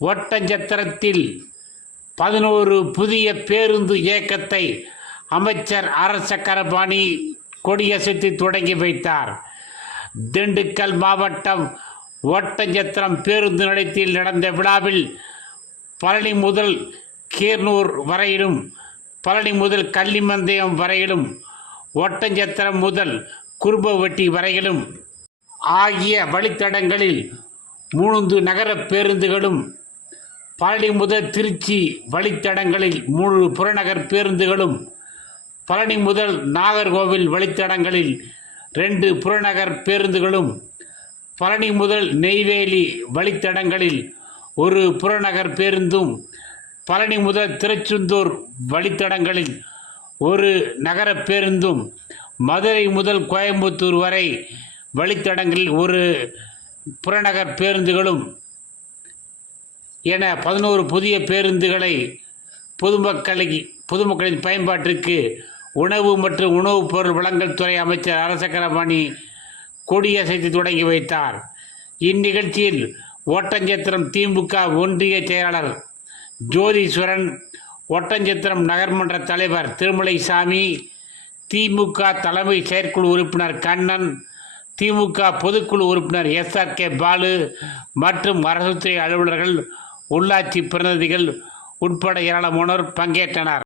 ஒட்டஞ்சத்திரத்தில் பதினோரு புதிய பேருந்து இயக்கத்தை அமைச்சர் அரசக்கரபாணி கொடியசைத்து தொடங்கி வைத்தார். திண்டுக்கல் மாவட்டம் ஒட்டஞ்சத்திரம் பேருந்து நிலையத்தில் நடந்த விழாவில் பழனி முதல் கீர்னூர் வரையிலும் பழனி முதல் கள்ளிமந்தயம் வரையிலும் ஒட்டஞ்சத்திரம் முதல் குறும்பவட்டி வரையிலும் ஆகிய வழித்தடங்களில் மூன்று நகர பேருந்துகளும் பழனி முதல் திருச்சி வழித்தடங்களில் முழு புறநகர் பேருந்துகளும் பழனி முதல் நாகர்கோவில் வழித்தடங்களில் ரெண்டு புறநகர் பேருந்துகளும் பழனி முதல் நெய்வேலி வழித்தடங்களில் ஒரு புறநகர் பேருந்தும் பழனி முதல் திருச்செந்தூர் வழித்தடங்களில் ஒரு நகர பேருந்தும் மதுரை முதல் கோயம்புத்தூர் வரை வழித்தடங்களில் ஒரு புறநகர் பேருந்துகளும் என பதினோரு புதிய பேருந்துகளை பொதுமக்களை பொதுமக்களின் பயன்பாட்டிற்கு உணவு மற்றும் உணவுப் பொருள் வழங்கல் துறை அமைச்சர் அரசக்கரபாணி கொடியசைத்து தொடங்கி வைத்தார். இந்நிகழ்ச்சியில் ஓட்டஞ்சத்திரம் திமுக ஒன்றிய செயலாளர் ஜோதீஸ்வரன் ஒட்டஞ்சத்திரம் நகர்மன்ற தலைவர் திருமலைசாமி திமுக தலைமை செயற்குழு உறுப்பினர் கண்ணன் திமுக பொதுக்குழு உறுப்பினர் எஸ்ஆர்கே பாலு மற்றும் அரசுத்துறை அலுவலர்கள் உள்ளாட்சி பிரதிநிதிகள் உட்பட ஏராளமானோர் பங்கேற்றனர்.